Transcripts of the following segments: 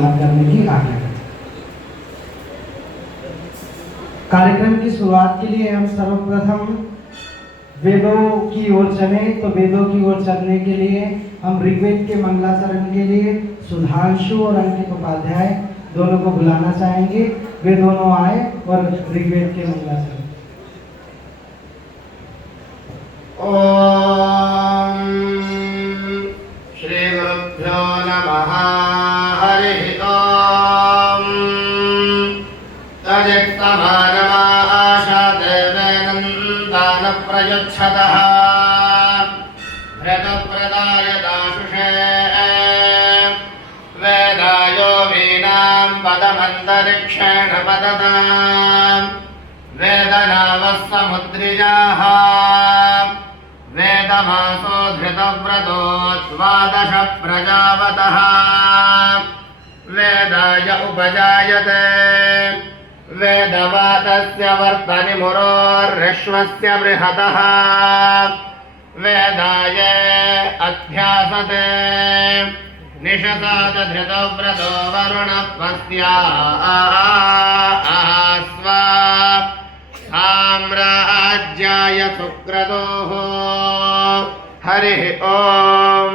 बात करने की आज्ञा है। कार्यक्रम की शुरुआत के लिए हम सर्वप्रथम वेदों की ओर चले, तो वेदों की ओर चलने के लिए हम ऋग्वेद के मंगलाचरण के लिए सुधांशु और अंकित उपाध्याय दोनों को बुलाना चाहेंगे। वे दोनों आए और ऋग्वेद के मंगलाचरण। ओम श्री गुरुभ्यो नमः। हरि ओम तदिक्तमानमाशादेवेनन्दान प्रयुच्छतः भृतप्रदाय दाशुषे वेदायो वीणां पदमन्तरिक्षेण पतताम् वेदनावः समुद्रिजाः वेदमासो धृतव्रतो द्वादश प्रजावतः वेदाय उपजायते वेदवातस्य वर्तनिमुरोर्विश्वस्य बृहतः वेदाय अध्यासते निशसाद धृतव्रतो वरुणपस्यास्वा साम्राज्याय सुक्रतोः। हरिः ओम।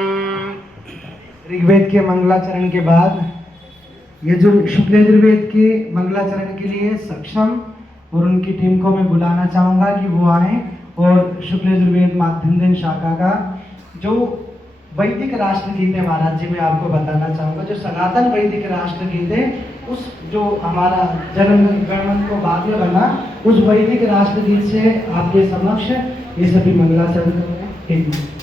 ऋग्वेद के मंगलाचरण के बाद शुक्ल यजुर्वेद के मंगलाचरण के लिए सक्षम और उनकी टीम को मैं बुलाना चाहूँगा कि वो आए और शुक्ल यजुर्वेद माध्यम दिन शाखा का जो वैदिक राष्ट्रगीत है महाराज जी, मैं आपको बताना चाहूँगा जो सनातन वैदिक राष्ट्रगीत है, उस जो हमारा जन्म गणमन को बाद में बना, उस वैदिक राष्ट्रगीत से आपके समक्ष ये सभी मंगलाचरण करेंगे।